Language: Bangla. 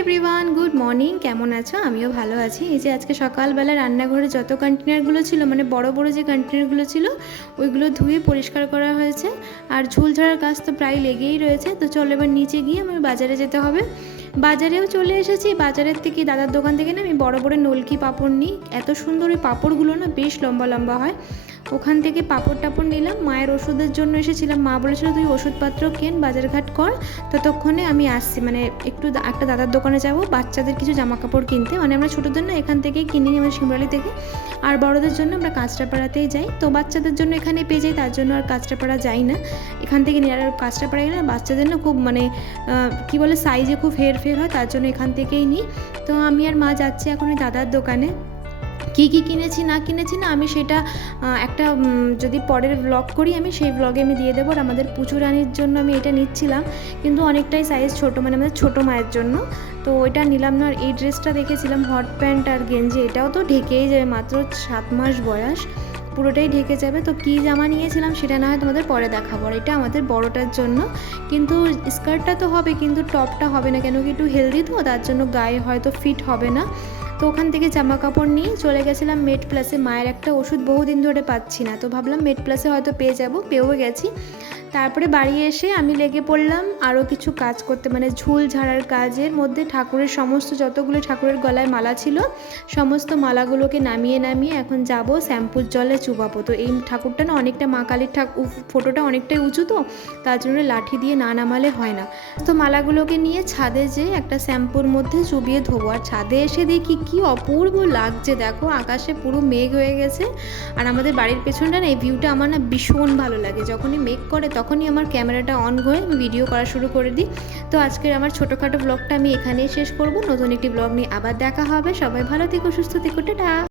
এভরিওয়ান গুড মর্নিং কেমন আছো? আমিও ভালো আছি। এই যে আজকে সকালবেলা রান্নাঘরে যত কন্টেনারগুলো ছিল মানে বড় বড় যে কন্টেনারগুলো ছিল, ওইগুলো ধুয়ে পরিষ্কার করা হয়েছে। আর ঝুল ঝাড়ার কাজ তো প্রায় লেগেই রয়েছে। তো চলো এবার নিচে গিয়ে আমার বাজারে যেতে হবে। বাজারেও চলে এসেছি। বাজারের থেকে দাদার দোকান থেকে না আমি বড় বড় নলকি পাঁপড় নিই। এত সুন্দর ওই পাঁপড়গুলো না বেশ লম্বা লম্বা হয়। ওখান থেকে পাঁপড় টাপড় নিলাম। মায়ের ওষুধের জন্য এসেছিলাম। মা বলেছিল, তুই ওষুধপত্র কেন? বাজারঘাট কর। ততক্ষণে আমি আসছি। মানে একটু একটা দাদার দোকানে যাব। বাচ্চাদের কিছু জামা কাপড় কিনতে। মানে আমরা ছোটোদের না এখান থেকেই কিনি আমার শিমরালি থেকে আর বড়দের জন্য আমরা কাঁচরাপাড়াতেই যাই। তো বাচ্চাদের জন্য এখানে পেয়ে যাই। তার জন্য আর কাঁচরাপাড়া যাই না। এখান থেকে নিয়ে আর কাঁচরাপাড়া গেলে বাচ্চাদের না খুব মানে কি বলে, সাইজে খুব হেরফের হয়। তার জন্য এখান থেকেই নিই। তো আমি আর মা যাচ্ছি এখন ওই দাদার দোকানে। কী কী কিনেছি, না কিনেছি, না আমি সেটা একটা যদি পরের ব্লগ করি, আমি সেই ব্লগে আমি দিয়ে দেবো। আর আমাদের পুচু রানির জন্য আমি এটা নিচ্ছিলাম। কিন্তু অনেকটাই সাইজ ছোট মানে আমাদের ছোটো মায়ের জন্য। তো ওইটা নিলাম না, আর এই ড্রেসটা দেখেছিলাম হট প্যান্ট আর গেঞ্জি। এটাও তো ঢেকেই যাবে, মাত্র সাত মাস বয়স। পুরোটাই ঢেকে যাবে। তো কী জামা নিয়েছিলাম, সেটা না হয় তোমাদের পরে দেখাবো। আর এটা আমাদের বড়টার জন্য। কিন্তু স্কার্টটা তো হবে, কিন্তু টপটা হবে না। কেন কি একটু হেলদি তো, তার জন্য গায়ে হয়তো ফিট হবে না। তো ওখান থেকে জামা কাপড় নিয়ে চলে গেছিলাম মেড প্লাসে মায়ের একটা ওষুধ বহুদিন ধরে পাচ্ছি না। তো ভাবলাম মেড প্লাসে হয়তো পেয়ে যাব, পেয়েও গেছি। তারপরে বাড়ি এসে আমি লেগে পড়লাম আরও কিছু কাজ করতে মানে ঝুল ঝাড়ার কাজের মধ্যে ঠাকুরের সমস্ত যতগুলো ঠাকুরের গলায় মালা ছিল, সমস্ত মালাগুলোকে নামিয়ে নামিয়ে এখন যাব শ্যাম্পুর জলে চুবাবো। তো এই ঠাকুরটা না অনেকটা মা কালীর ঠাকুর ফটোটা অনেকটাই উঁচু তো, তার জন্য লাঠি দিয়ে না নামালে হয় না। তো মালাগুলোকে নিয়ে ছাদে যেয়ে একটা শ্যাম্পুর মধ্যে চুবিয়ে ধোবো। আর ছাদে এসে দেখি কি অপূর্ব লাগছে দেখো, আকাশে পুরো মেঘ হয়ে গেছে। আর আমাদের বাড়ির পেছনটা না, এই ভিউটা আমার না ভীষণ ভালো লাগে। যখনই মেঘ করে তখনই আমার ক্যামেরাটা অন করে আমি ভিডিও করা শুরু করে দিই। তো আজকের আমার ছোটোখাটো ব্লগটা আমি এখানেই শেষ করব। নতুন একটি ব্লগ নিয়ে আবার দেখা হবে। সবাই ভালো থেকো, সুস্থ থেকো, টাটা!